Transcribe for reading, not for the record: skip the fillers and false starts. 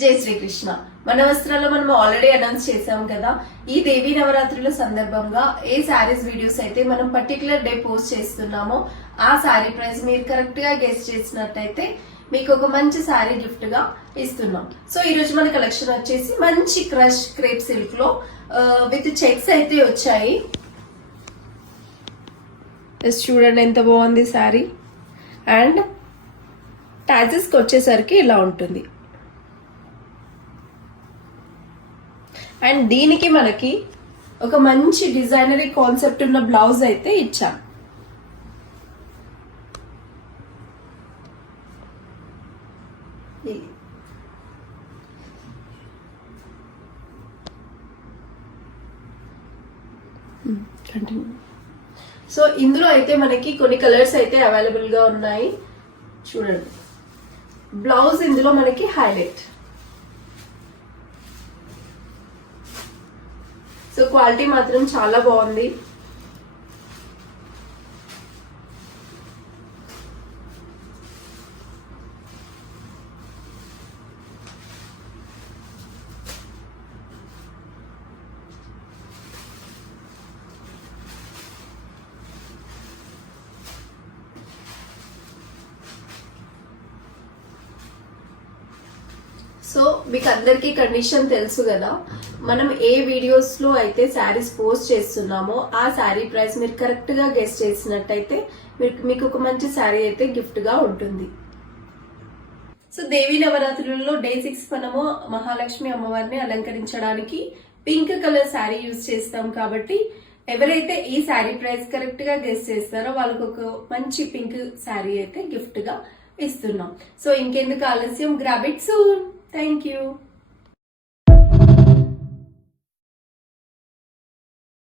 జై శ్రీకృష్ణ. మన వస్త్రాల్లో మనం ఆల్రెడీ అనౌన్స్ చేసాం కదా, ఈ దేవీ నవరాత్రుల సందర్భంగా ఏ శారీస్ వీడియోస్ అయితే మనం పర్టికులర్ డే పోస్ట్ చేస్తున్నామో ఆ శారీ ప్రైస్ మీరు కరెక్ట్ గా గెస్ చేసినట్టయితే మీకు ఒక మంచి శారీ గిఫ్ట్ గా ఇస్తున్నాం. సో ఈ రోజు మన కలెక్షన్ వచ్చేసి మంచి క్రష్ క్రేప్ సిల్క్ లో విత్ చెక్స్ అయితే వచ్చాయి. చూడండి ఎంత బాగుంది శారీ. అండ్ టాజెస్ కి వచ్చేసరికి ఇలా ఉంటుంది. అండ్ దీనికి మనకి ఒక మంచి డిజైనరీ కాన్సెప్ట్ ఉన్న బ్లౌజ్ అయితే ఇచ్చాం. సో ఇందులో అయితే మనకి కొన్ని కలర్స్ అయితే అవైలబుల్ గా ఉన్నాయి. చూడండి, బ్లౌజ్ ఇందులో మనకి హైలైట్. సో క్వాలిటీ మాత్రం చాలా బాగుంది. సో మీకు అందరికీ కండిషన్ తెలుసు కదా, మనం ఏ వీడియోస్ లో అయితే శారీస్ పోస్ట్ చేస్తున్నామో ఆ శారీ ప్రైస్ మీరు కరెక్ట్ గా గెస్ చేసినట్టయితే మీకు ఒక మంచి శారీ అయితే గిఫ్ట్ గా ఉంటుంది. సో దేవీ నవరాత్రులలో డే 6 మనము మహాలక్ష్మి అమ్మవారిని అలంకరించడానికి పింక్ కలర్ శారీ యూజ్ చేస్తాం కాబట్టి ఎవరైతే ఈ శారీ ప్రైస్ కరెక్ట్ గా గెస్ చేస్తారో వాళ్ళకు ఒక మంచి పింక్ శారీ అయితే గిఫ్ట్ గా ఇస్తున్నాం. సో ఇంకెందుకు ఆలస్యం, grab it soon. Thank you.